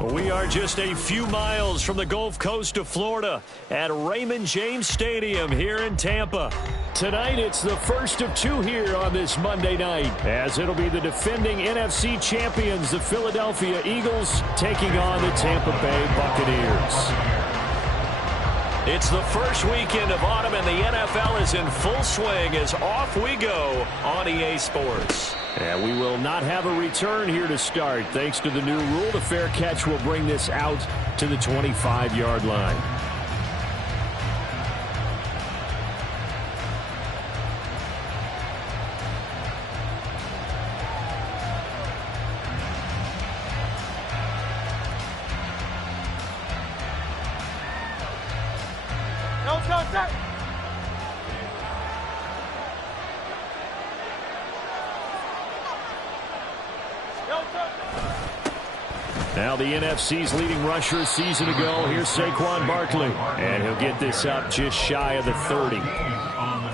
We are just a few miles from the Gulf Coast of Florida at Raymond James Stadium here in Tampa. Tonight, it's the first of two here on this Monday night, as it'll be the defending NFC champions, the Philadelphia Eagles, taking on the Tampa Bay Buccaneers. It's the first weekend of autumn, and the NFL is in full swing as off we go on EA Sports. And we will not have a return here to start. Thanks to the new rule, the fair catch will bring this out to the 25-yard line. Now the NFC's leading rusher a season ago. Here's Saquon Barkley. And he'll get this up just shy of the 30.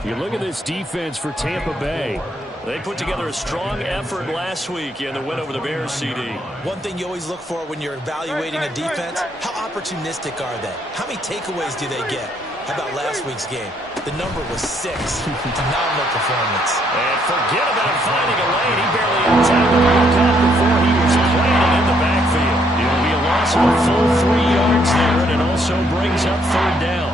You look at this defense for Tampa Bay. They put together a strong effort last week in the win over the Bears, CD. One thing you always look for when you're evaluating a defense, how opportunistic are they? How many takeaways do they get? How about last week's game? The number was 6. Phenomenal performance. And forget about finding a lane. He barely had time to walk up before he was planted in the backfield. It'll be a loss of a full 3 yards there, and it also brings up third down.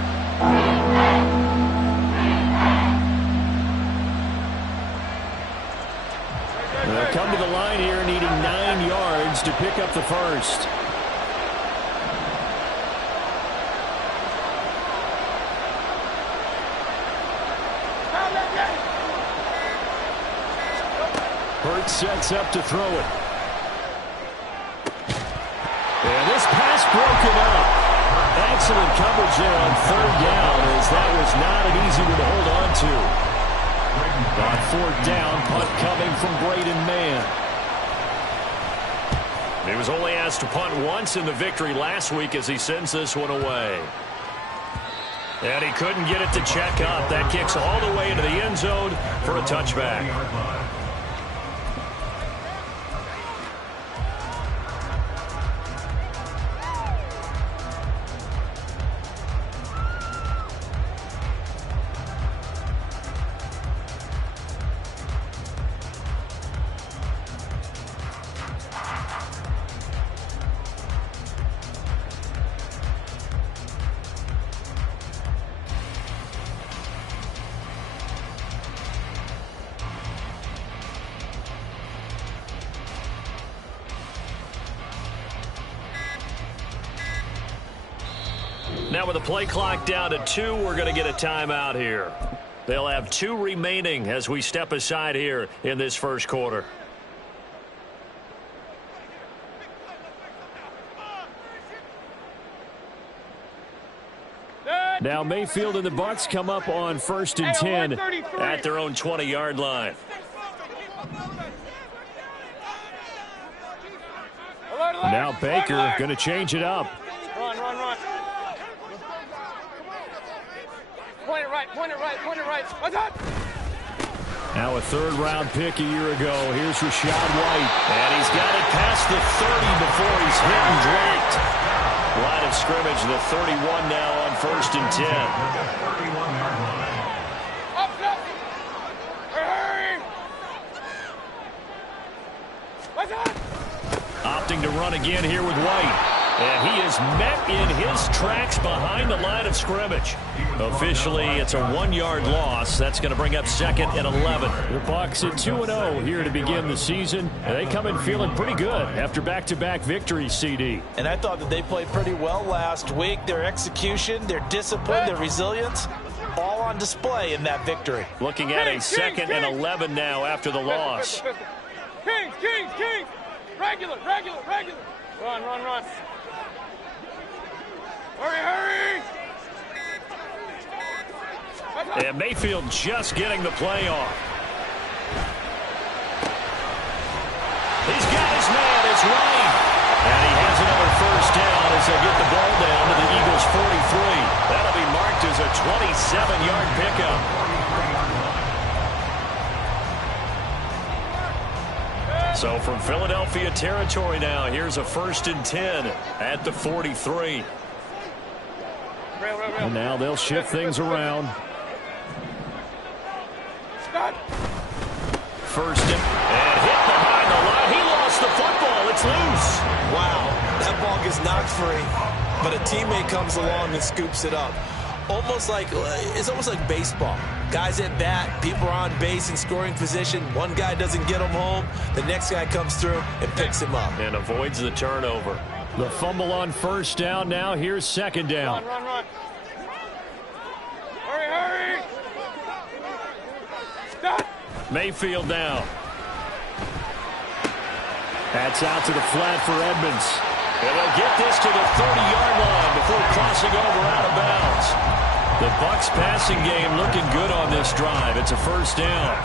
They'll come to the line here needing 9 yards to pick up the first. Hurts sets up to throw it. And this pass broken up. Excellent coverage there on third down, as that was not an easy one to hold on to. On fourth down, punt coming from Braden Mann. He was only asked to punt once in the victory last week as he sends this one away. And he couldn't get it to check up. That kicks all the way into the end zone for a touchback. Now with the play clock down to 2, we're going to get a timeout here. They'll have 2 remaining as we step aside here in this first quarter. Now Mayfield and the Bucs come up on 1st and 10 at their own 20-yard line. Now Baker going to change it up. Run. Point it right. What's up? Now a third-round pick a year ago. Here's Rachaad White. And he's got it past the 30 before he's hit and dropped. Line of scrimmage, the 31 now on 1st and 10. Up. Hurry. What's up? Opting to run again here with White. And he is met in his tracks behind the line of scrimmage. Officially, it's a 1-yard loss. That's going to bring up 2nd and 11. The Bucs at 2-0 here to begin the season. And they come in feeling pretty good after back-to-back victories, CD. And I thought that they played pretty well last week. Their execution, their discipline, their resilience, all on display in that victory. Looking at a 2nd and 11 now after the loss. Kings. Regular. Run. Hurry. And Mayfield just getting the play off. He's got his man. It's Ryan. And he has another first down as they get the ball down to the Eagles' 43. That'll be marked as a 27-yard pickup. So from Philadelphia territory now, here's a 1st and 10 at the 43. And now they'll shift things around. First and hit behind the line. He lost the football. It's loose. Wow, that ball gets knocked free, but a teammate comes along and scoops it up. It's almost like baseball. Guys at bat, people are on base in scoring position. One guy doesn't get him home. The next guy comes through and picks him up. And avoids the turnover. The fumble on 1st down. Now here's 2nd down. Run. Hurry. Stop. Mayfield now. That's out to the flat for Edmonds. And they'll get this to the 30-yard line before crossing over out of bounds. The Bucs passing game looking good on this drive. It's a 1st down.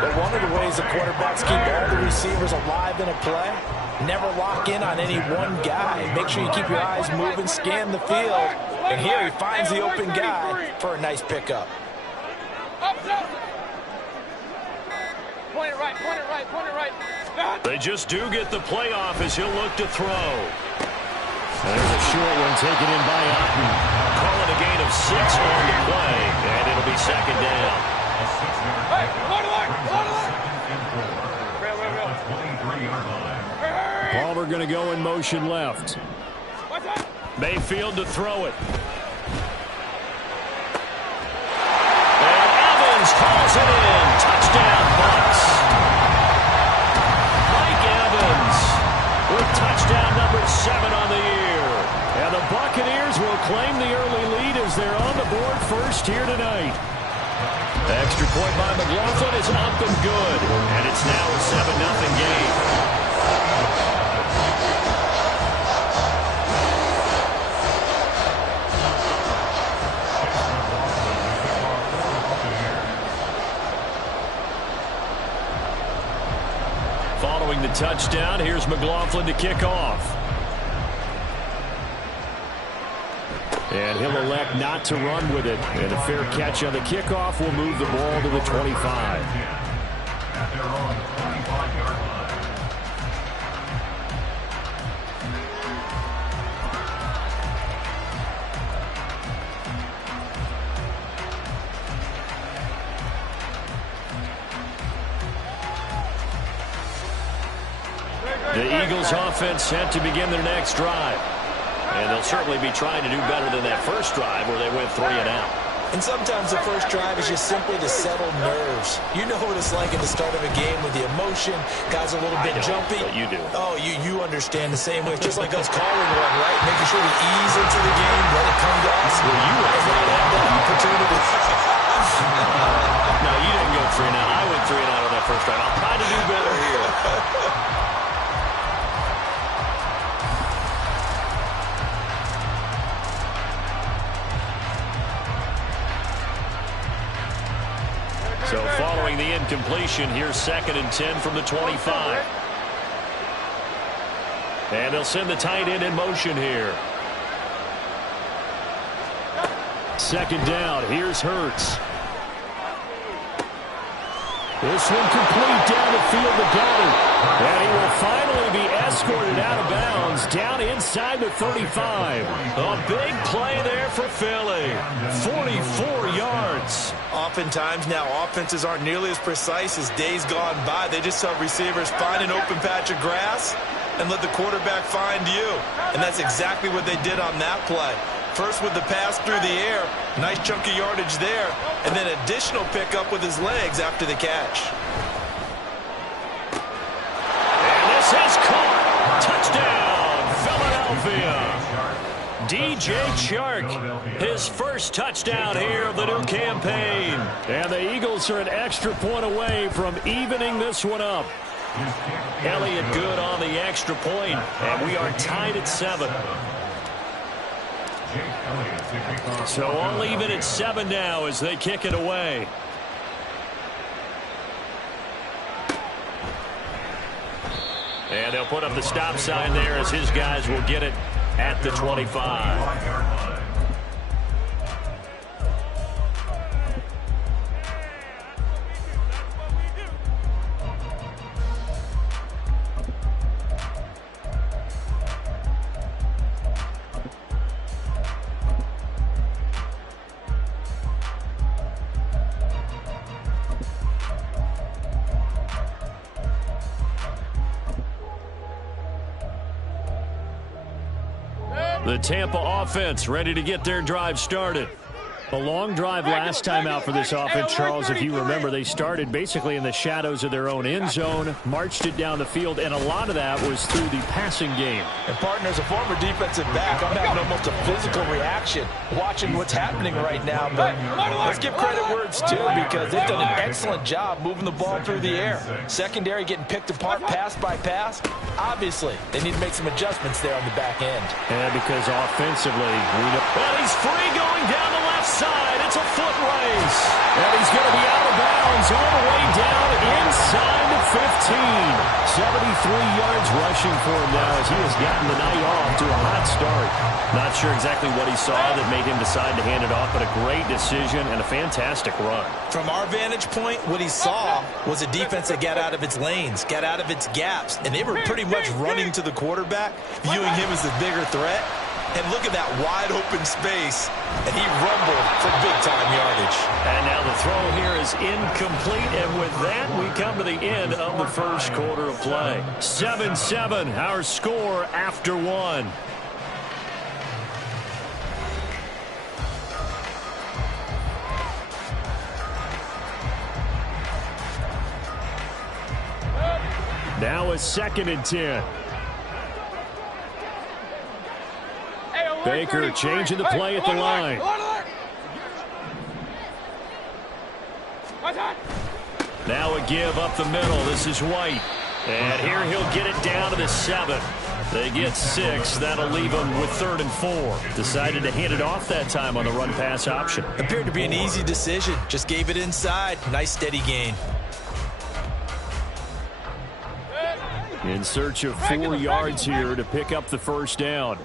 But one of the ways the quarterbacks keep all the receivers alive in a play, never lock in on any one guy. Make sure you keep your eyes moving, scan the field. And here he finds the open guy for a nice pickup. Up. Point it right. They just do get the playoff as he'll look to throw. There's a short one taken in by Otten. Call it a gain of 6 on the play, and it'll be 2nd down. Hey, line. Palmer going to go in motion left. Mayfield to throw it. And Evans calls it in. Touchdown, Bucs. Mike Evans with touchdown number 7 on the year. And the Buccaneers will claim the early lead as they're on the board first here tonight. Extra point by McLaughlin is up and good. And it's now a 7-0 game. Following the touchdown, here's McLaughlin to kick off. And he'll elect not to run with it. And a fair catch on the kickoff will move the ball to the 25. The Eagles offense set to begin their next drive. And they'll certainly be trying to do better than that first drive where they went 3 and out. And sometimes the first drive is just simply to settle nerves. You know what it's like at the start of a game with the emotion. Guys are a little bit jumpy. But you do. Oh, you understand the same way. It's just like us calling one, right? Making sure we ease into the game, let it come to us. Well, you might not have that opportunity. No, you didn't go 3 and out. I went 3 and out on that first drive. I'll try to do better here. So following the incompletion, here's 2nd and 10 from the 25. And they'll send the tight end in motion here. 2nd down, here's Hurts. This one complete down the field to Goddard. And he will finally be escorted out of bounds down inside the 35. A big play there for Philly. 44 yards. Oftentimes now offenses aren't nearly as precise as days gone by. They just have receivers find an open patch of grass and let the quarterback find you. And that's exactly what they did on that play. First with the pass through the air, nice chunk of yardage there, and then additional pickup with his legs after the catch. And this has caught. Touchdown, Philadelphia. DJ Chark, his first touchdown here of the new campaign. And the Eagles are an extra point away from evening this one up. Elliott good on the extra point, and we are tied at 7. So all even at 7 now as they kick it away. And they'll put up the stop sign there as his guys will get it at the 25. The Tampa offense ready to get their drive started. A long drive last time out for this offense, Charles. If you remember, they started basically in the shadows of their own end zone, marched it down the field, and a lot of that was through the passing game. And partner, as a former defensive back, I'm having almost a physical reaction watching what's happening right now. But let's give credit where it's due, because they've done an excellent job moving the ball through the air. Secondary getting picked apart pass by pass. Obviously, they need to make some adjustments there on the back end. And because offensively, we know. And he's free going down the left side. It's a foot race. And he's going to be out of bounds all the way down inside the 15. 73 yards rushing for him now as he has gotten the night off to a hot start. Not sure exactly what he saw that made him decide to hand it off, but a great decision and a fantastic run. From our vantage point, what he saw was a defense that got out of its lanes, got out of its gaps, and they were pretty much running to the quarterback, viewing him as the bigger threat. And look at that wide open space, and he rumbled for big-time yardage. And now the throw here is incomplete, and with that, we come to the end of the first quarter of play. 7-7, our score after one. Now a 2nd and 10. Baker changing the play at the line. Now a give up the middle. This is White. And here he'll get it down to the 7. They get 6. That'll leave them with 3rd and 4. Decided to hand it off that time on the run-pass option. Appeared to be an easy decision. Just gave it inside. Nice steady gain. In search of 4 yards here to pick up the first down.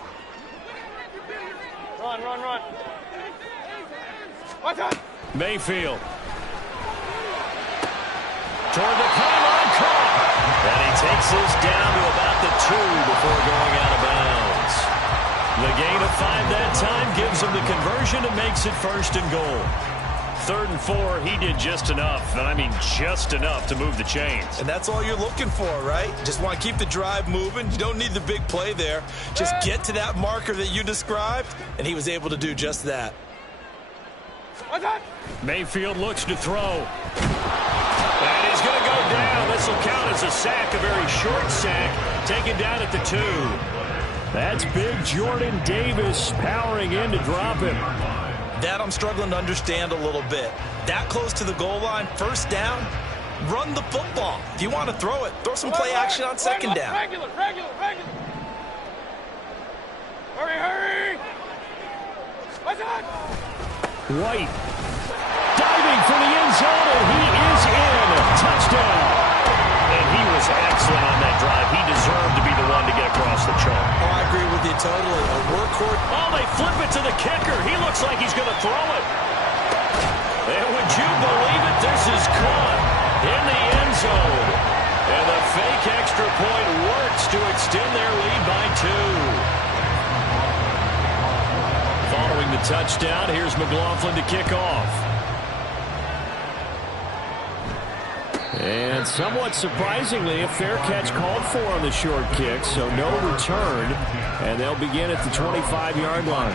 Run. Watch out. Mayfield. Toward the pylon, caught. And he takes this down to about the 2 before going out of bounds. The gain of 5 that time gives him the conversion and makes it 1st and goal. 3rd and 4, he did just enough, and I mean just enough to move the chains. And that's all you're looking for, right? Just want to keep the drive moving. You don't need the big play there. Just get to that marker that you described, and he was able to do just that. Mayfield looks to throw. And he's going to go down. This will count as a sack, a very short sack, taken down at the 2. That's big Jordan Davis powering in to drop him. That I'm struggling to understand a little bit. That close to the goal line, 1st down, run the football. If you want to throw it, throw some play action on 2nd down. Regular. Hurry. Watch out. White diving for the end zone, and he is in. Touchdown. And he was excellent on that drive. He deserved to be the one to get across the chalk. Oh, I agree with you totally. A workhorse. Oh, they flip it to the kicker. He looks like he's going to throw it. And would you believe it? This is caught in the end zone. And the fake extra point works to extend their lead by 2. Following the touchdown, here's McLaughlin to kick off. And somewhat surprisingly, a fair catch called for on the short kick, so no return, and they'll begin at the 25-yard line.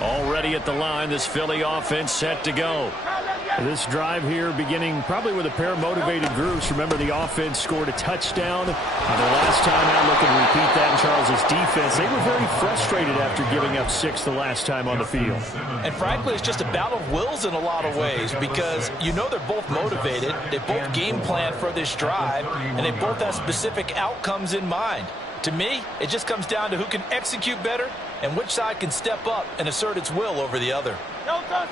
Already at the line, this Philly offense set to go. This drive here beginning probably with a pair of motivated groups. Remember, the offense scored a touchdown. The last time out, looking to repeat that in Charles's defense. They were very frustrated after giving up 6 the last time on the field. And frankly, it's just a battle of wills in a lot of ways, because you know they're both motivated. They both game plan for this drive, and they both have specific outcomes in mind. To me, it just comes down to who can execute better and which side can step up and assert its will over the other.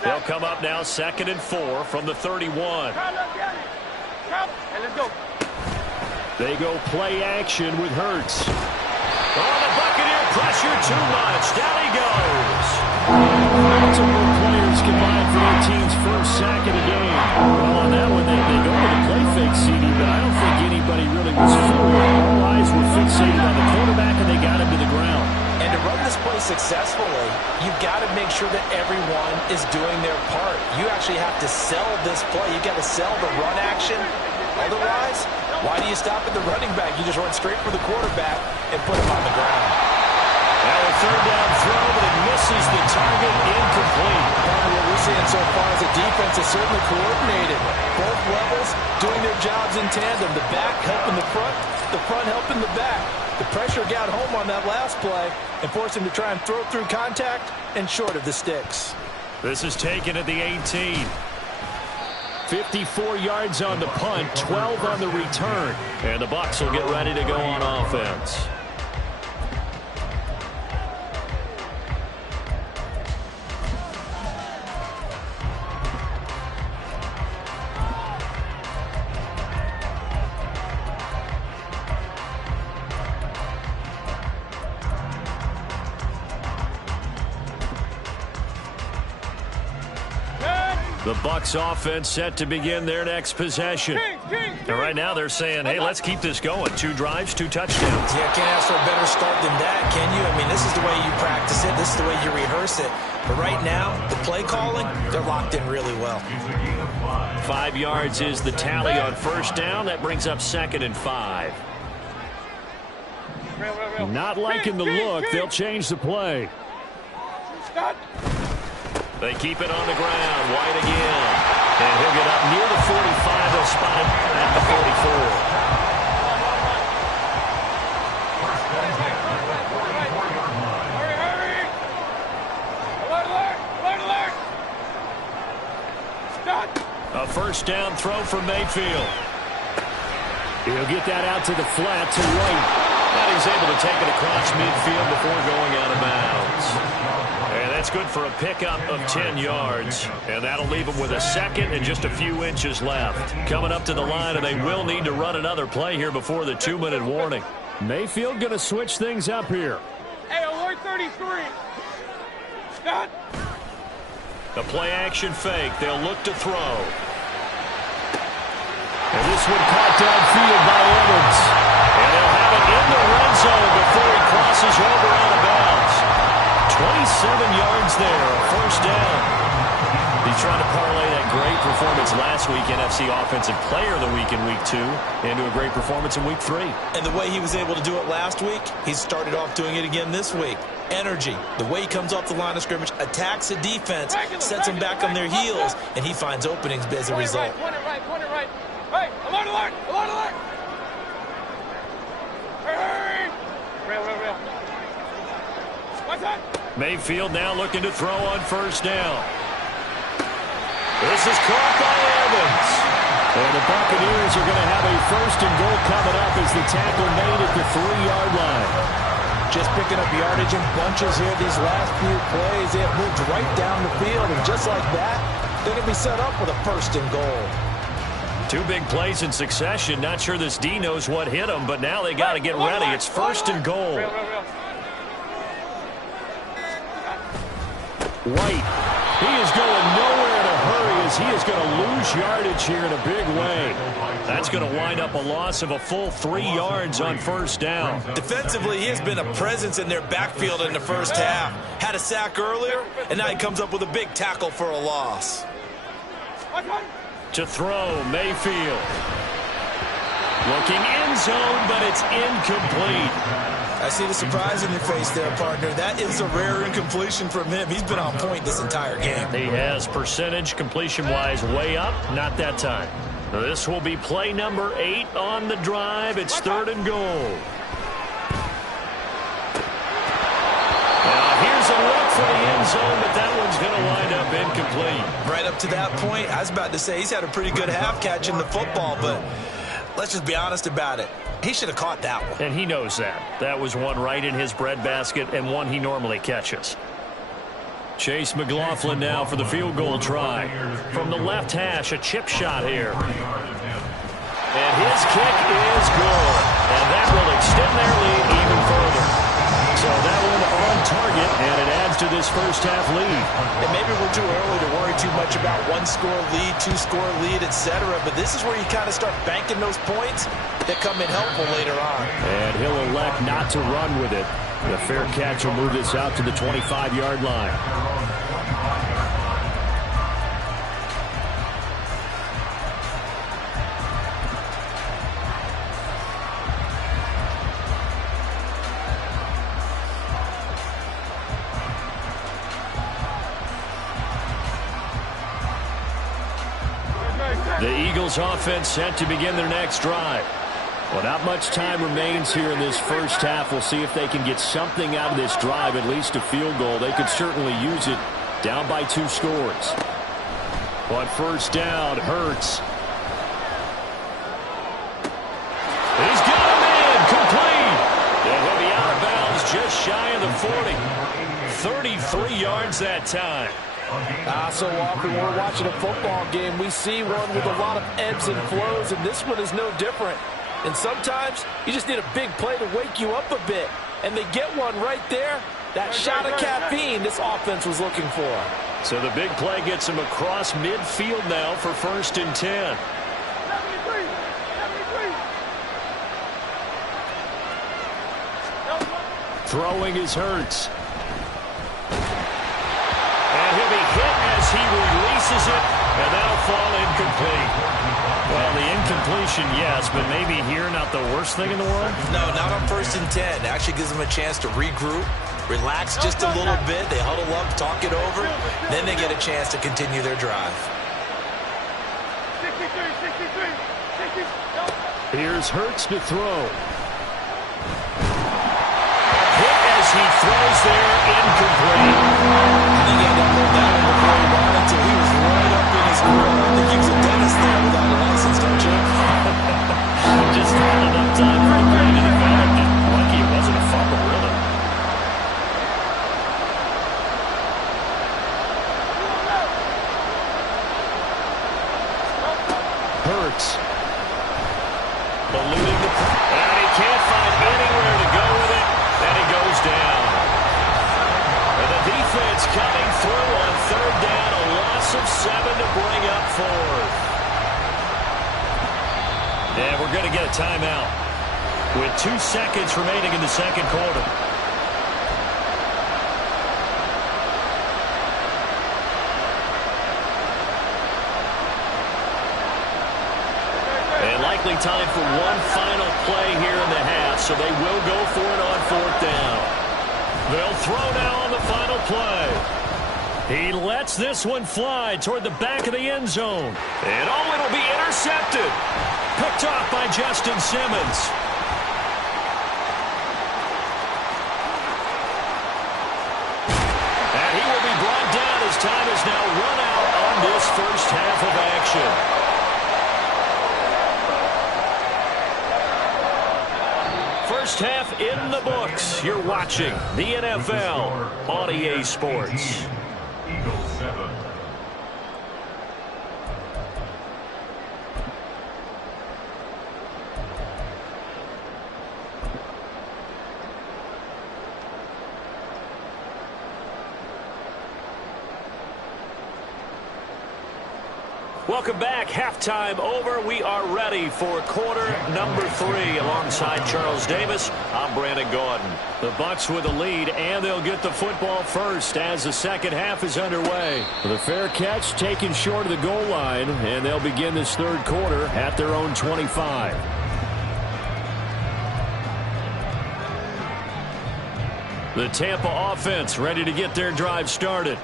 They'll come up now 2nd and 4 from the 31. They go play action with Hurts. Oh, the Buccaneer pressure too much. Down he goes. Multiple players combined for their team's first sack of the game. Well, on that one, they go to the play fake, CD, but I don't think anybody really was fooled. All eyes were fixated on the quarterback, and they successfully, you've got to make sure that everyone is doing their part. You actually have to sell this play. You've got to sell the run action. Otherwise, why do you stop at the running back? You just run straight for the quarterback and put him on the ground. Now a third down throw, but it misses the target, incomplete. What we're seeing so far is the defense is certainly coordinated. Both levels doing their jobs in tandem. The back helping the front helping the back. The pressure got home on that last play and forced him to try and throw through contact and short of the sticks. This is taken at the 18. 54 yards on the punt, 12 on the return. And the Bucs will get ready to go on offense. The Bucs offense set to begin their next possession. And right now they're saying, hey, let's keep this going. 2 drives, 2 touchdowns. Yeah, can't ask for a better start than that, can you? I mean, this is the way you practice it. This is the way you rehearse it. But right now, the play calling, they're locked in really well. 5 yards is the tally on first down. That brings up 2nd and 5. Not liking the look. They'll change the play. They keep it on the ground. White again. And he'll get up near the 45. They'll spot him at the 44. Hurry! Alert! Stop! A first down throw for Mayfield. He'll get that out to the flat to right. And he's able to take it across midfield before going out of bounds. And that's good for a pickup of 10 yards. And that'll leave him with a second and just a few inches left. Coming up to the line, and they will need to run another play here before the 2-minute warning. Mayfield going to switch things up here. Hey, alert 33. Stop. The play action fake. They'll look to throw. And this one caught downfield by Evans. And they'll have it in the red zone before he crosses over out of bounds. 27 yards there, first down. He's trying to parlay that great performance last week, NFC Offensive Player of the Week in Week 2, into a great performance in Week 3. And the way he was able to do it last week, he started off doing it again this week. Energy, the way he comes off the line of scrimmage, attacks the defense, sets them back on their heels, and he finds openings as a result. Point it right. Hey, alert! Hurry! Rail. What's that? Mayfield now looking to throw on first down. This is caught by Evans. And the Buccaneers are going to have a first and goal coming up as the tackle made at the 3-yard line. Just picking up yardage in bunches here these last few plays. They have moved right down the field, and just like that, they're going to be set up with a first and goal. 2 big plays in succession. Not sure this D knows what hit him, but now they got to get ready. It's first and goal. Rail. White, he is going nowhere in a hurry as he is going to lose yardage here in a big way. That's going to wind up a loss of a full 3 yards on first down. Defensively, he has been a presence in their backfield in the first half. Had a sack earlier, and now he comes up with a big tackle for a loss. To throw, Mayfield. Looking end zone, but it's incomplete. I see the surprise in your face there, partner. That is a rare incompletion from him. He's been on point this entire game. He has percentage completion-wise way up. Not that time. This will be play number 8 on the drive. It's 3rd and goal. Now here's a look for the end zone, but that one's going to wind up incomplete. Right up to that point, I was about to say he's had a pretty good half catching the football, but let's just be honest about it. He should have caught that one. And he knows that. That was one right in his breadbasket and one he normally catches. Chase McLaughlin now for the field goal try. From the left hash, a chip shot here. And his kick is good. And that will extend their lead even further. So that one on target, and it adds to this first half lead. And maybe we're too early to worry too much about 1-score lead, 2-score lead, etc. But this is where you kind of start banking those points that come in helpful later on. And he'll elect not to run with it. The fair catch will move this out to the 25-yard line. The Eagles offense set to begin their next drive. Well, not much time remains here in this first half. We'll see if they can get something out of this drive, at least a field goal. They could certainly use it down by 2 scores. But first down, Hurts. He's got him in, complete. And he'll be out of bounds just shy of the 40. 33 yards that time. So often when we're watching a football game, we see one with a lot of ebbs and flows, and this one is no different. And sometimes you just need a big play to wake you up a bit. And they get one right there. That shot of caffeine this offense was looking for. So the big play gets him across midfield now for 1st and 10. 73. Throwing is Hurts. And he'll be hit as he releases it, and that'll fall incomplete. Well, the incompletion, yes, but maybe here not the worst thing in the world? No, not on 1st and 10. It actually gives them a chance to regroup, relax just a little bit. They huddle up, talk it over. Then they get a chance to continue their drive. 63. Here's Hurts to throw. Hit as he throws there, incomplete. I think he had to hold that one before he ran until he was right up in his grill. I think he was a dentist there without a license, don't you? Just not enough time for the brain to develop. Lucky it wasn't a fumble, really. Hurts. Eluding the... And he can't find anywhere to go with it. And he goes down. And the defense coming through on 3rd down. A loss of 7 to bring up 4th. And we're going to get a timeout with 2 seconds remaining in the second quarter. And likely time for one final play here in the half, so they will go for it on 4th down. They'll throw now on the final play. He lets this one fly toward the back of the end zone. And oh, it'll be intercepted. Picked off by Justin Simmons. And he will be brought down as time is now run out on this first half of action. First half in the books. You're watching the NFL on EA Sports. Eagles 7. Welcome back. Halftime over. We are ready for quarter number 3. Alongside Charles Davis, I'm Brandon Gordon. The Bucs with the lead, and they'll get the football first as the second half is underway. The fair catch taken short of the goal line, and they'll begin this third quarter at their own 25. The Tampa offense ready to get their drive started.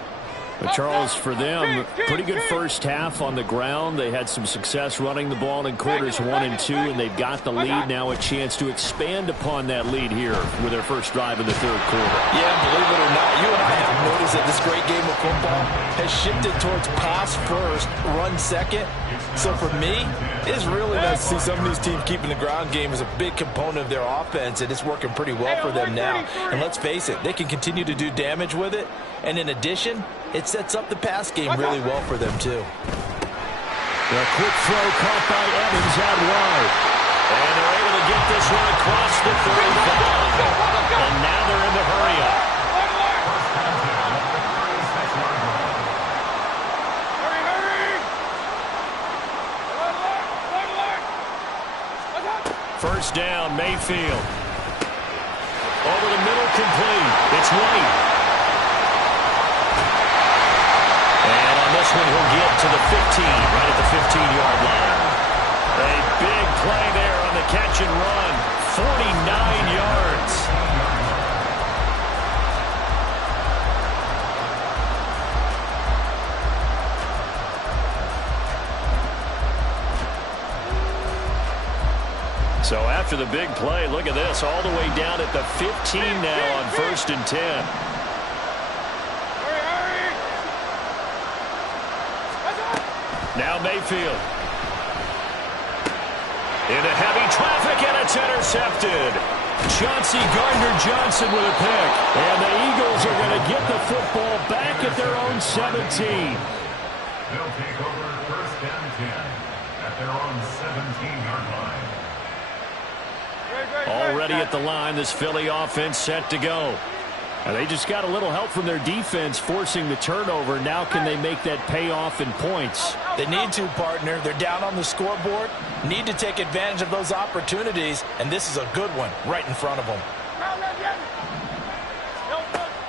But Charles, for them, pretty good first half on the ground. They had some success running the ball in quarters 1 and 2, and they've got the lead now, a chance to expand upon that lead here with their first drive in the third quarter. Yeah, believe it or not, you and I have noticed that this great game of football has shifted towards pass first, run second. So for me, it's really nice to see some of these teams keeping the ground game as a big component of their offense, and it's working pretty well for them now. And let's face it, they can continue to do damage with it. And in addition, it sets up the pass game really well for them, too. The quick throw caught by Evans out wide. And they're able to get this one across the 35. And now they're in the hurry up. First down, Mayfield. Over the middle incomplete. It's White. And on this one, he'll get to the 15, right at the 15-yard line. A big play there on the catch and run. 49 yards. So after the big play, look at this, all the way down at the 15 now on 1st and 10. Now Mayfield. Into heavy traffic, and it's intercepted. Chauncey Gardner-Johnson with a pick. And the Eagles are going to get the football back at their own 17. They'll take over 1st and 10 at their own 17-yard line. Already at the line, this Philly offense set to go. And they just got a little help from their defense forcing the turnover. Now can they make that pay off in points? They need to, partner. They're down on the scoreboard. Need to take advantage of those opportunities, and this is a good one right in front of them.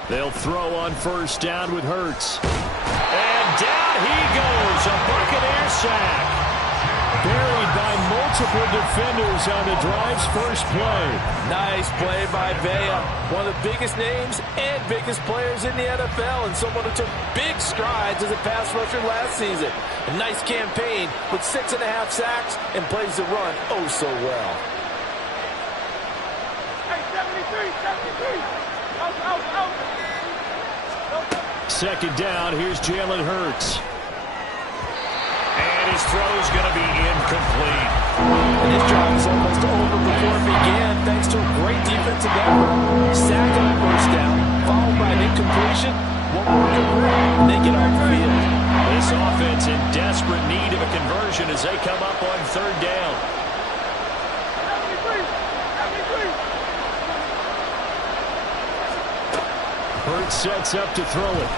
They'll throw on 1st down with Hurts. And down he goes, a Buccaneer sack. Buried by multiple defenders on the drive's first play. Nice play by Vea. One of the biggest names and biggest players in the NFL, and someone who took big strides as a pass rusher last season. A nice campaign with 6.5 sacks and plays the run oh so well. Hey, 73. Out. 2nd down, here's Jalen Hurts. And his throw's going to be incomplete. And his job is almost over before it began, thanks to a great defensive effort. Sack on 1st down, followed by an incompletion. One more convert, and they get off the field. This offense in desperate need of a conversion as they come up on 3rd down. 73. Hurts sets up to throw it.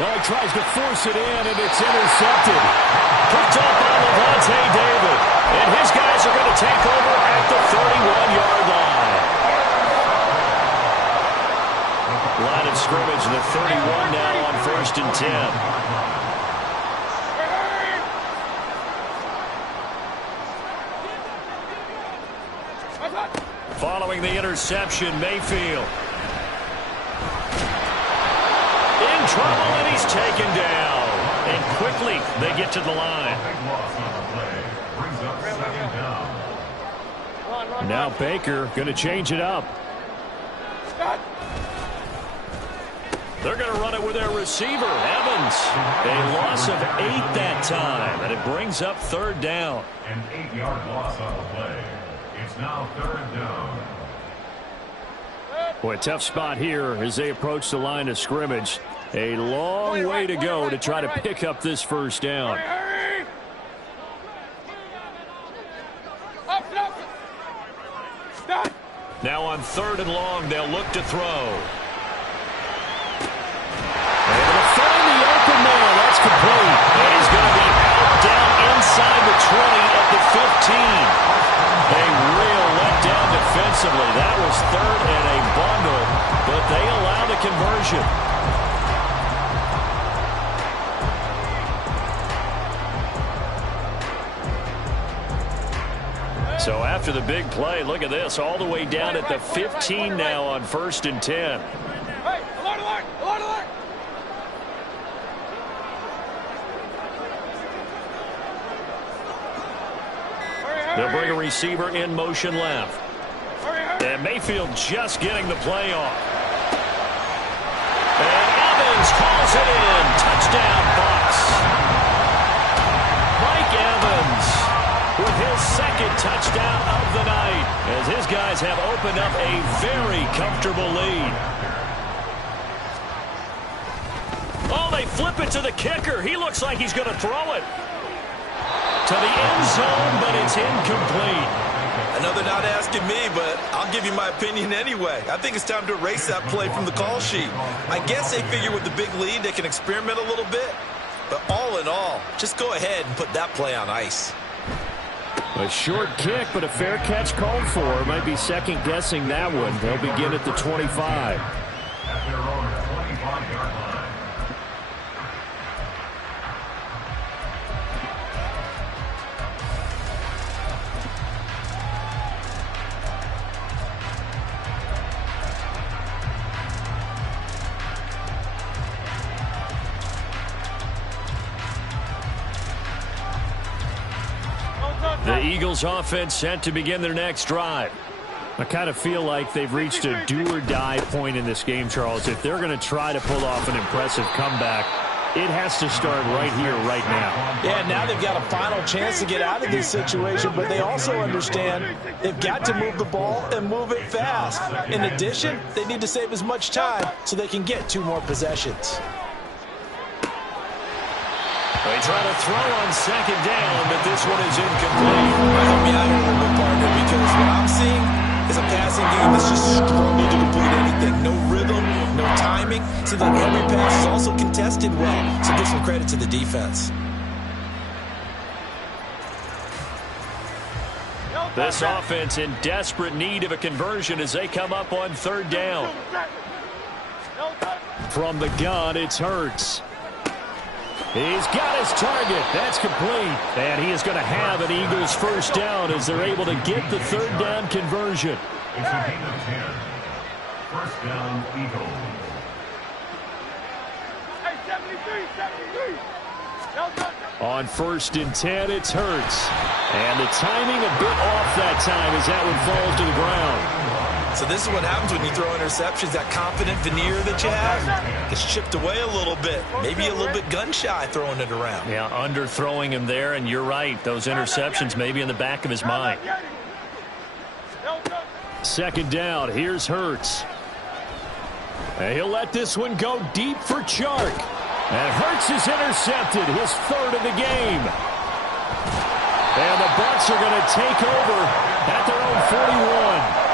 Well, he tries to force it in, and it's intercepted. Picked up by Lavonte David. And his guys are going to take over at the 31-yard line. Line of scrimmage, the 31 now on 1st and 10. Following the interception, Mayfield. In trouble, and he's taken down. And quickly, they get to the line. Big loss on the play. Brings up 2nd down. Now Baker going to change it up. They're going to run it with their receiver, Evans. A loss of 8 that time, and it brings up 3rd down. An 8-yard loss on the play. It's now 3rd down. Boy, a tough spot here as they approach the line of scrimmage. A long way to go to try to pick up this 1st down. Hurry! Up. Stop. Now on 3rd and long, they'll look to throw. Able to find the open man. That's complete. And he's going to be out down inside the 20 at the 15. A real letdown defensively. That was 3rd and a bundle, but they allow the conversion. So after the big play, look at this, all the way down at the 15 now on 1st and 10. Hey, alert! They'll bring a receiver in motion left. And Mayfield just getting the play off. And Evans calls it in. Touchdown, Bucs. Mike Evans with his 2nd touchdown of the night as his guys have opened up a very comfortable lead. Oh, they flip it to the kicker. He looks like he's going to throw it to the end zone, but it's incomplete. Another not asking me, but I'll give you my opinion anyway. I think it's time to erase that play from the call sheet. I guess they figure with the big lead they can experiment a little bit. But all in all, just go ahead and put that play on ice. A short kick, but a fair catch called for. Might be second-guessing that one. They'll begin at the 25. At their own 25-yard line. The Eagles offense set to begin their next drive. I kind of feel like they've reached a do-or-die point in this game, Charles. If they're going to try to pull off an impressive comeback, it has to start right here, right now. Yeah, now they've got a final chance to get out of this situation, but they also understand they've got to move the ball and move it fast. In addition, they need to save as much time so they can get 2 more possessions. They try to throw on second down, but this one is incomplete. Help me out here a little bit, partner, because what I'm seeing is a passing game that's just struggled to complete anything. No rhythm, no timing. Seems like every pass is also contested well, so give some credit to the defense. This offense in desperate need of a conversion as they come up on third down. From the gun, it's Hurts. He's got his target. That's complete. And he is going to have an Eagles first down as they're able to get the third down conversion. It's a gain of 10. First down, Eagles. On 1st and 10, it's Hurts. And the timing a bit off that time as that one falls to the ground. So this is what happens when you throw interceptions. That confident veneer that you have gets chipped away a little bit. Maybe a little bit gun-shy throwing it around. Yeah, underthrowing him there, and you're right. Those interceptions may be in the back of his mind. Second down, here's Hurts. And he'll let this one go deep for Chark. And Hurts is intercepted, his 3rd of the game. And the Bucs are going to take over at their own 41.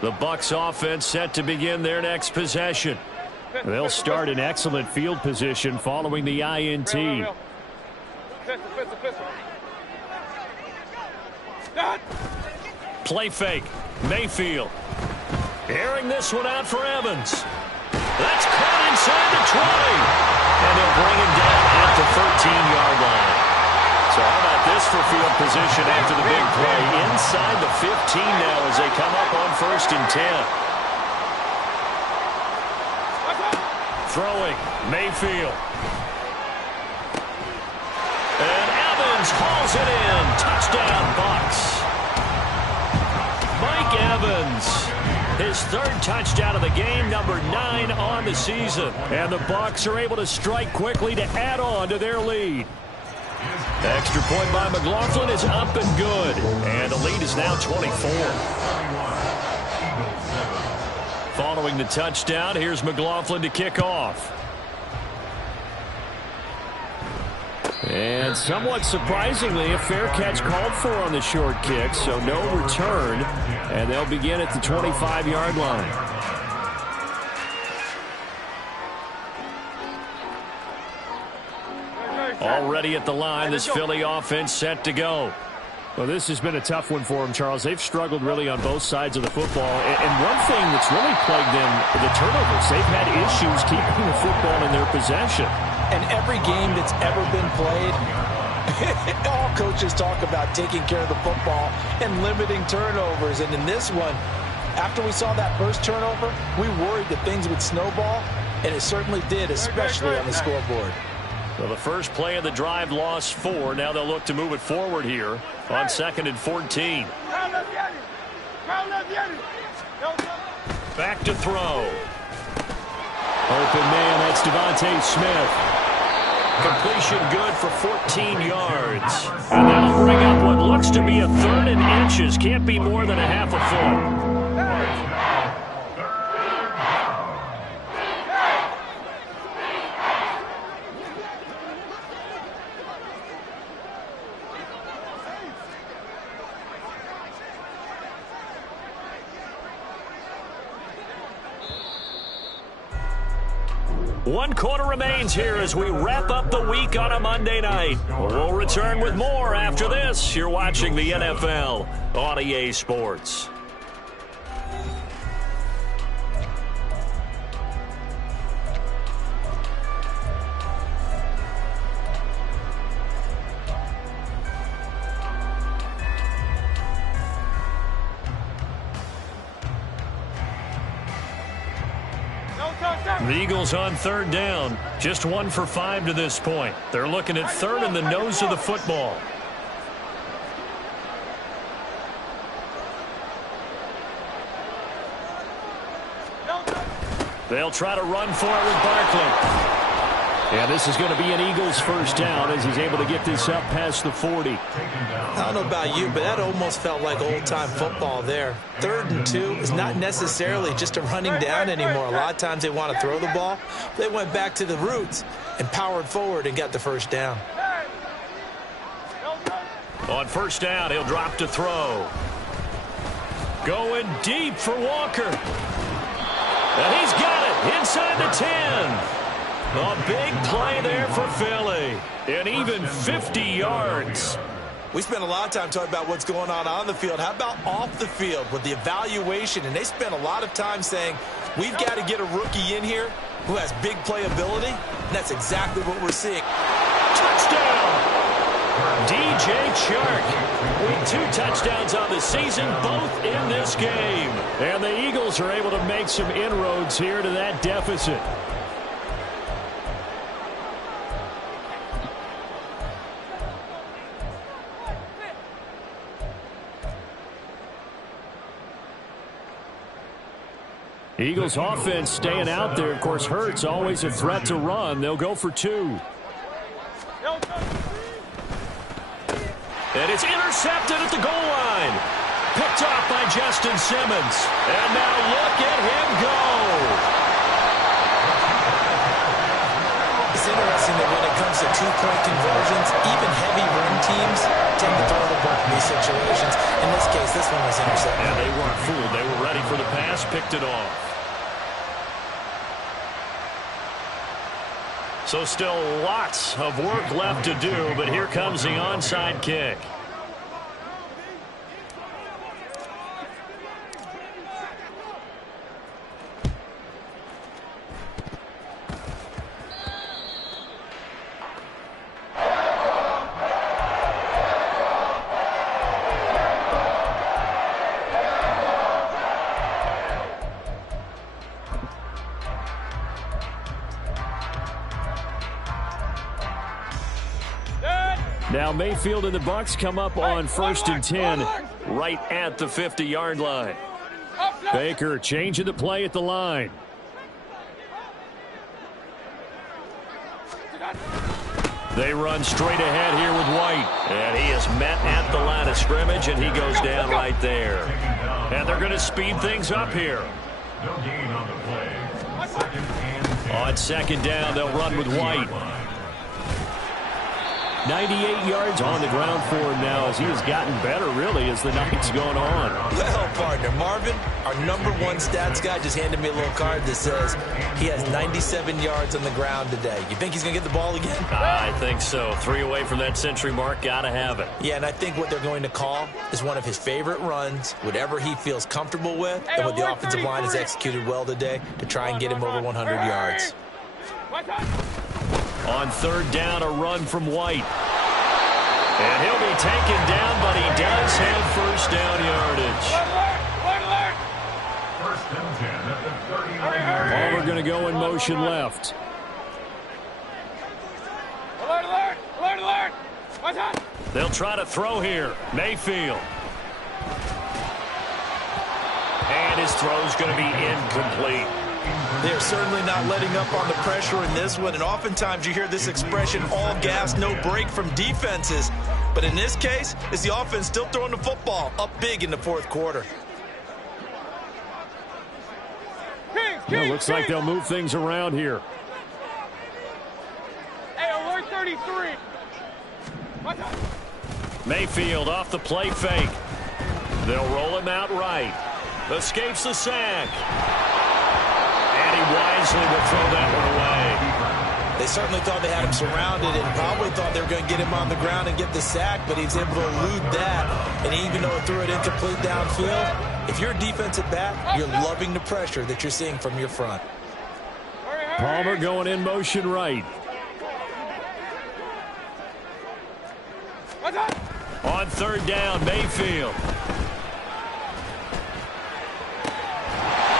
The Bucs offense set to begin their next possession. They'll start in excellent field position following the INT. Play fake. Mayfield. Airing this one out for Evans. That's caught inside the 20. And they'll bring him down at the 13-yard line. So how about this for field position after the big play? Inside the 15 now as they come up on 1st and 10. Throwing, Mayfield. And Evans hauls it in. Touchdown, Bucs. Mike Evans, his 3rd touchdown of the game, number 9 on the season. And the Bucs are able to strike quickly to add on to their lead. Extra point by McLaughlin is up and good. And the lead is now 24. Following the touchdown, here's McLaughlin to kick off. And somewhat surprisingly, a fair catch called for on the short kick, so no return. And they'll begin at the 25-yard line. Already at the line, this Philly offense set to go. Well, this has been a tough one for them, Charles. They've struggled really on both sides of the football. And one thing that's really plagued them, the turnovers. They've had issues keeping the football in their possession. And every game that's ever been played, all coaches talk about taking care of the football and limiting turnovers. And in this one, after we saw that first turnover, we worried that things would snowball, and it certainly did, especially on the scoreboard. Well, the first play of the drive lost 4. Now they'll look to move it forward here on 2nd and 14. Back to throw. Open man, that's Devontae Smith. Completion good for 14 yards. And that'll bring up what looks to be a 3rd and inches. Can't be more than a half a foot. 1 quarter remains here as we wrap up the week on a Monday night. We'll return with more after this. You're watching the NFL on EA Sports. The Eagles on 3rd down. Just 1 for 5 to this point. They're looking at 3rd and the nose of the football. They'll try to run for it with Barkley. And this is going to be an Eagles first down as he's able to get this up past the 40. I don't know about you, but that almost felt like old-time football there. 3rd and 2 is not necessarily just a running down anymore. A lot of times they want to throw the ball. They went back to the roots and powered forward and got the first down. On first down, he'll drop to throw. Going deep for Walker. And he's got it inside the 10. A big play there for Philly. And even 50 yards. We spent a lot of time talking about what's going on the field. How about off the field with the evaluation? And they spent a lot of time saying, we've got to get a rookie in here who has big playability. And that's exactly what we're seeing. Touchdown! DJ Chark with 2 touchdowns on the season, both in this game. And the Eagles are able to make some inroads here to that deficit. Eagles offense staying out there. Of course, Hurts always a threat to run. They'll go for 2. And it's intercepted at the goal line. Picked off by Justin Simmons. And now look at him go. It's interesting that when it comes to 2-point conversions, even heavy run teams tend to throw the ball in these situations. In this case, this one was intercepted. And they weren't fooled. They were ready for the pass, picked it off. So still lots of work left to do, but here comes the onside kick. Now Mayfield and the Bucs come up on 1st and 10 right at the 50-yard line. Baker changing the play at the line. They run straight ahead here with White. And he is met at the line of scrimmage, and he goes down right there. And they're going to speed things up here. No gain on the play. 2nd and 10. On 2nd down, they'll run with White. 98 yards on the ground for him now as he has gotten better, really, as the night's going on. Well, partner, Marvin, our #1 stats guy, just handed me a little card that says he has 97 yards on the ground today. You think he's going to get the ball again? I think so. 3 away from that century mark. Got to have it. Yeah, and I think what they're going to call is one of his favorite runs, whatever he feels comfortable with, and what the offensive line has executed well today to try and get him over 100 yards. On 3rd down, a run from White. And he'll be taken down, but he does have first down yardage. 1st and 10 at the 39-yard line. Palmer going to go in motion left. They'll try to throw here. Mayfield. And his throw's going to be incomplete. They're certainly not letting up on the pressure in this one, and oftentimes you hear this expression, all gas, no break from defenses. But in this case, it's the offense still throwing the football up big in the 4th quarter. Yeah, looks like they'll move things around here. Hey, alert 33. Mayfield off the play fake. They'll roll him out right. Escapes the sack. And he wisely will throw that one away. They certainly thought they had him surrounded and probably thought they were going to get him on the ground and get the sack, but he's able to elude that. And even though it threw it incomplete downfield, if you're a defensive back, you're loving the pressure that you're seeing from your front. Palmer going in motion right. On third down, Mayfield.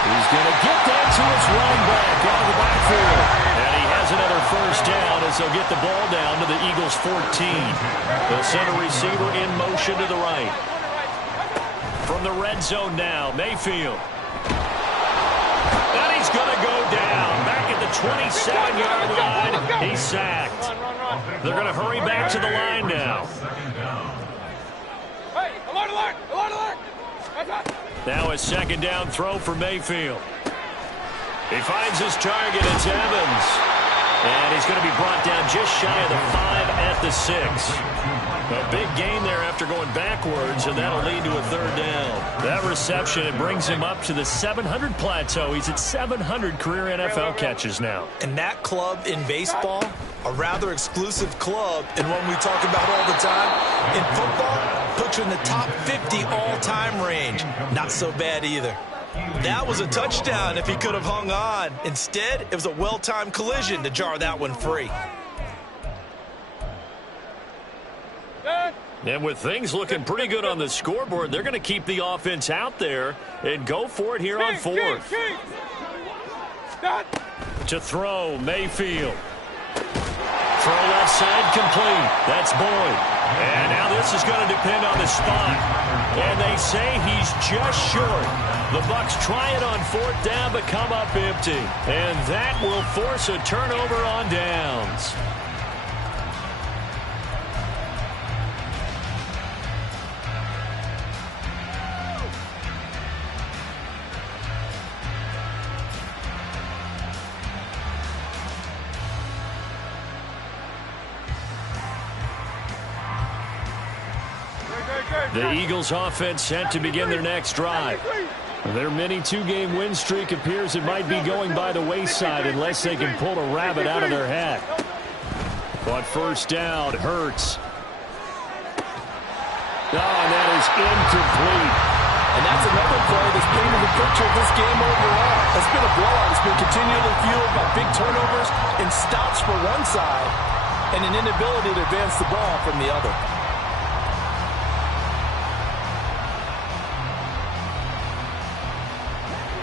He's going to get that to his running back out of the backfield. And he has another first down as they'll get the ball down to the Eagles' 14. They'll send a receiver in motion to the right. From the red zone now, Mayfield. And he's going to go down. Back at the 27-yard line. He's sacked. They're going to hurry back to the line now. Hey, alert, alert, alert, alert. Now a second down throw for Mayfield. He finds his target. It's Evans. And he's going to be brought down just shy of the 5 at the 6. A big gain there after going backwards, and that'll lead to a third down. That reception, it brings him up to the 700 plateau. He's at 700 career NFL catches now. And that club in baseball, a rather exclusive club, and one we talk about all the time. In football, puts you in the top 50 all-time range. Not so bad either. That was a touchdown if he could have hung on. Instead, it was a well-timed collision to jar that one free. And with things looking pretty good on the scoreboard, they're going to keep the offense out there and go for it here on fourth. To throw, Mayfield. Throw left side complete. That's Boyd. And now this is going to depend on the spot. And they say he's just short. The Bucs try it on fourth down but come up empty. And that will force a turnover on downs. The Eagles offense set to begin their next drive. Their mini two-game win streak appears it might be going by the wayside unless they can pull a rabbit out of their hat. But first down, Hurts. Oh, and that is incomplete. And that's another play that's painted the picture of this game overall. It's been a blowout. It's been continually fueled by big turnovers and stops for one side and an inability to advance the ball from the other.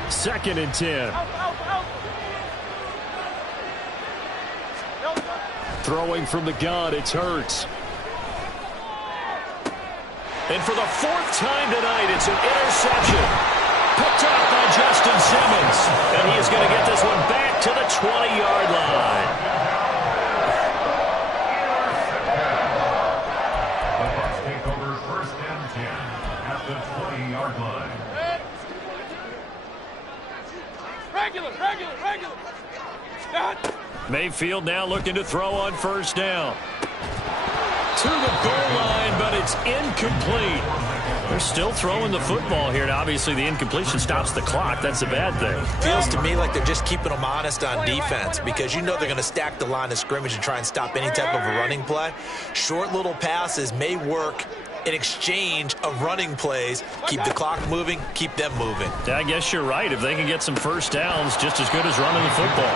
Second and 10. Throwing from the gun, it's Hurts. And for the fourth time tonight, it's an interception. Picked up by Justin Simmons. And he is going to get this one back to the 20-yard line. The Bucs take over first and 10 at the 20-yard line. Regular. Mayfield now looking to throw on first down. To the goal line, but it's incomplete. They're still throwing the football here, and obviously the incompletion stops the clock. That's a bad thing. Feels to me like they're just keeping them honest on defense because you know they're going to stack the line of scrimmage and try and stop any type of a running play. Short little passes may work in exchange of running plays. Keep the clock moving, keep them moving. I guess you're right. If they can get some first downs, just as good as running the football.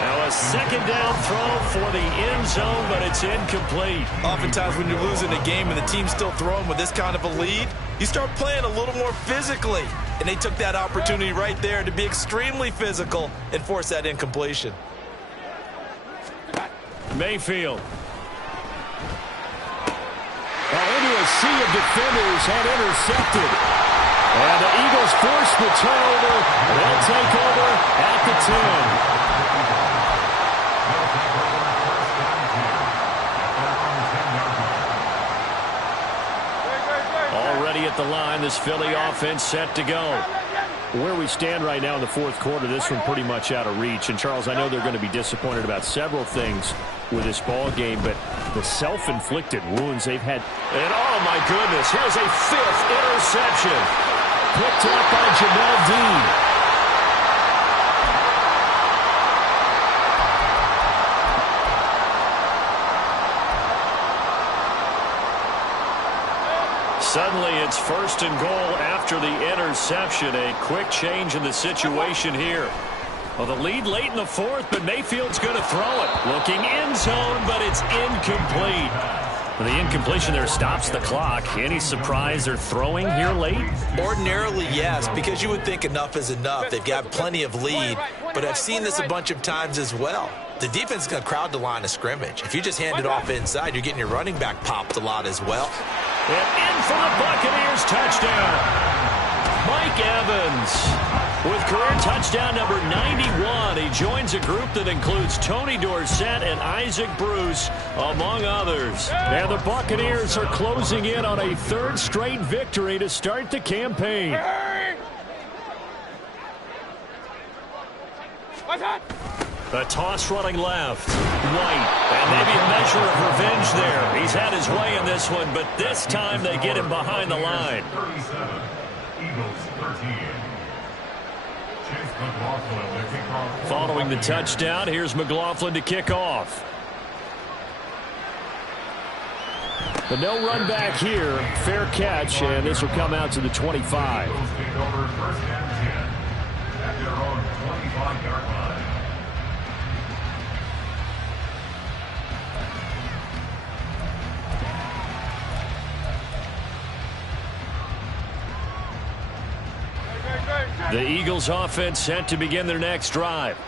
Now a second down throw for the end zone, but it's incomplete. Oftentimes when you're losing a game and the team's still throwing with this kind of a lead, you start playing a little more physically. And they took that opportunity right there to be extremely physical and force that incompletion. Mayfield. Into a sea of defenders and intercepted. And the Eagles force the turnover. They'll take over at the 10. Already at the line, this Philly offense set to go. Where we stand right now in the fourth quarter, this one pretty much out of reach. And, Charles, I know they're going to be disappointed about several things with this ball game, but the self-inflicted wounds they've had. And, oh, my goodness, here's a fifth interception. Picked up by Jamel Dean. Suddenly it's 1st and goal after the interception. A quick change in the situation here. Well, the lead late in the 4th, but Mayfield's going to throw it. Looking end zone, but it's incomplete. The incompletion there stops the clock. Any surprise they're throwing here late? Ordinarily, yes, because you would think enough is enough. They've got plenty of lead, but I've seen this a bunch of times as well. The defense is going to crowd the line of scrimmage. If you just hand it off inside, you're getting your running back popped a lot as well. And in for the Buccaneers touchdown. Mike Evans with career touchdown number 91. He joins a group that includes Tony Dorsett and Isaac Bruce, among others. And the Buccaneers are closing in on a 3rd straight victory to start the campaign. A toss running left. White. And maybe a measure of revenge there. He's had his way in this one, but this time they get him behind the line. 37, Eagles 13. Chase McLaughlin to kick off. Following the touchdown, here's McLaughlin to kick off. But no run back here. Fair catch, and this will come out to the 25. Eagles take over 1st and 10 at their own 25-yard line. The Eagles offense set to begin their next drive.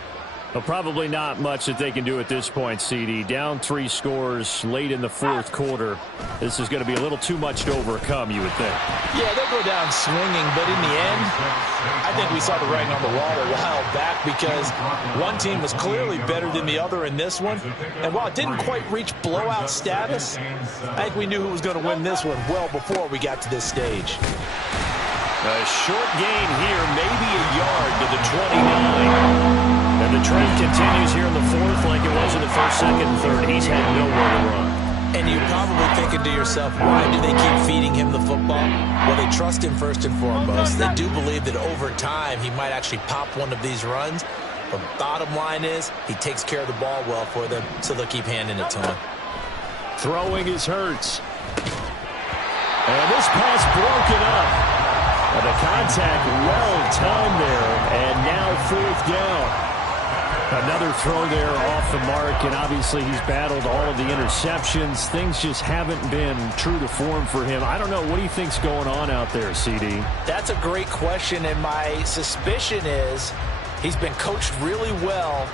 Well, probably not much that they can do at this point, CD. Down 3 scores late in the 4th quarter. This is going to be a little too much to overcome, you would think. Yeah, they'll go down swinging, but in the end, I think we saw the writing on the wall a while back because one team was clearly better than the other in this one. And while it didn't quite reach blowout status, I think we knew who was going to win this one well before we got to this stage. A short gain here, maybe a yard to the 29. And the trend continues here in the 4th like it was in the 1st, 2nd, and 3rd. He's had nowhere to run. And you're probably thinking to yourself, why do they keep feeding him the football? Well, they trust him first and foremost. They do believe that over time he might actually pop one of these runs. But bottom line is he takes care of the ball well for them, so they'll keep handing it to him. Throwing is Hurts. And this pass broken up. And the contact well timed there, and now 4th down. Another throw there off the mark, and obviously he's battled all of the interceptions. Things just haven't been true to form for him. I don't know. What do you think's going on out there, CD? That's a great question, and my suspicion is he's been coached really well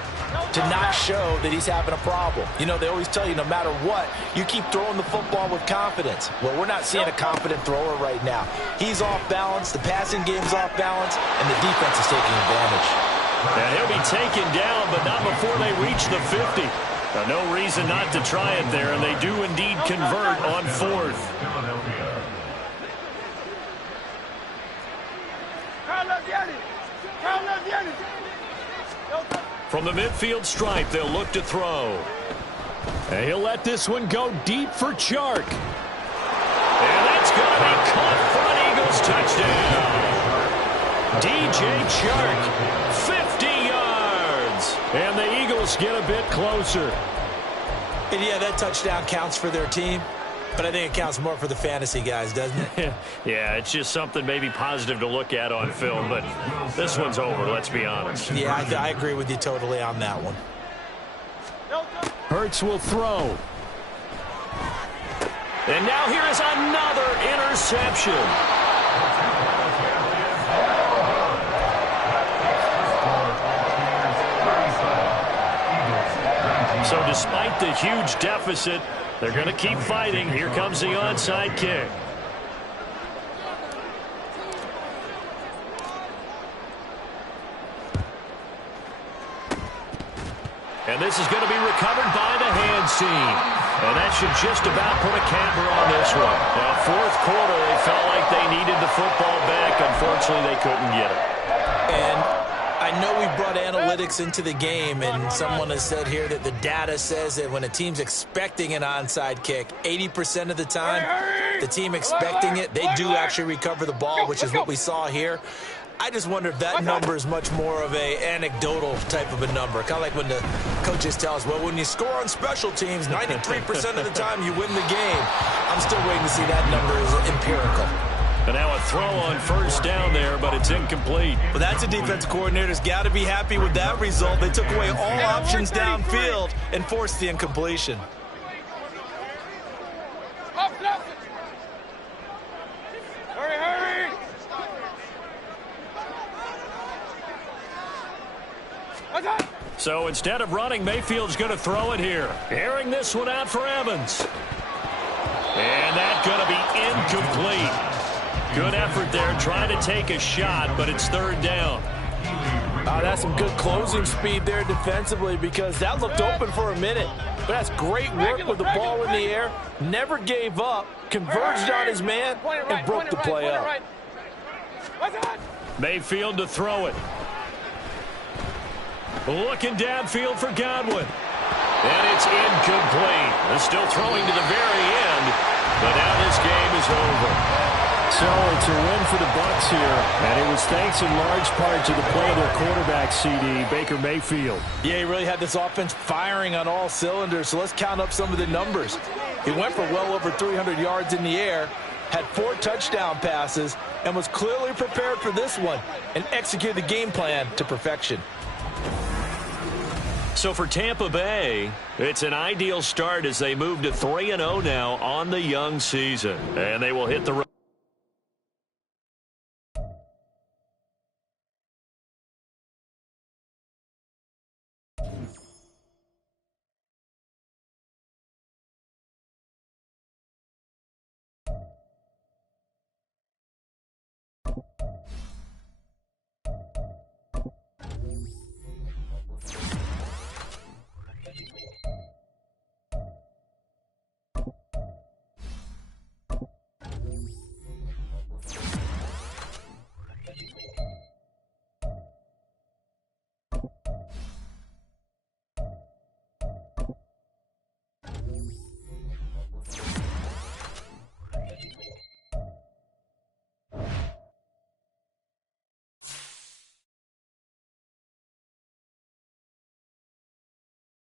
to not show that he's having a problem. You know, they always tell you no matter what, you keep throwing the football with confidence. Well, we're not seeing a confident thrower right now. He's off balance, the passing game's off balance, and the defense is taking advantage. And he'll be taken down, but not before they reach the 50. No reason not to try it there, and they do indeed convert on 4th. From the midfield stripe, they'll look to throw. And he'll let this one go deep for Chark. And that's going to be caught for an Eagles touchdown. DJ Chark, 50 yards. And the Eagles get a bit closer. And yeah, that touchdown counts for their team. But I think it counts more for the fantasy guys, doesn't it? Yeah, it's just something maybe positive to look at on film, but this one's over, let's be honest. Yeah, I agree with you totally on that one. Hurts will throw. And now here is another interception. So despite the huge deficit, they're going to keep fighting. Here comes the onside kick. And this is going to be recovered by the hands team. And that should just about put a camper on this one. Now, 4th quarter, they felt like they needed the football back. Unfortunately, they couldn't get it. And I know we brought analytics into the game, and someone has said here that the data says that when a team's expecting an onside kick, 80% of the time, the team expecting it, they do actually recover the ball, which is what we saw here. I just wonder if that number is much more of a anecdotal type of a number. Kind of like when the coaches tell us, well, when you score on special teams, 93% of the time you win the game. I'm still waiting to see that number is empirical. And now a throw on first down there, but it's incomplete. Well, that's a defensive coordinator's got to be happy with that result. They took away all options downfield and forced the incompletion. Hurry! So instead of running, Mayfield's going to throw it here. Airing this one out for Evans. And that's going to be incomplete. Good effort there, trying to take a shot, but it's third down. That's some good closing speed there defensively because that looked open for a minute. But that's great work with the ball in the air. Never gave up, converged on his man, and broke the play up. Mayfield to throw it. Looking downfield for Godwin. And it's incomplete. They're still throwing to the very end, but now this game is over. So it's a win for the Bucs here, and it was thanks in large part to the play of their quarterback, CD, Baker Mayfield. Yeah, he really had this offense firing on all cylinders, so let's count up some of the numbers. He went for well over 300 yards in the air, had 4 touchdown passes, and was clearly prepared for this one and executed the game plan to perfection. So for Tampa Bay, it's an ideal start as they move to 3-0 now on the young season. And they will hit the road.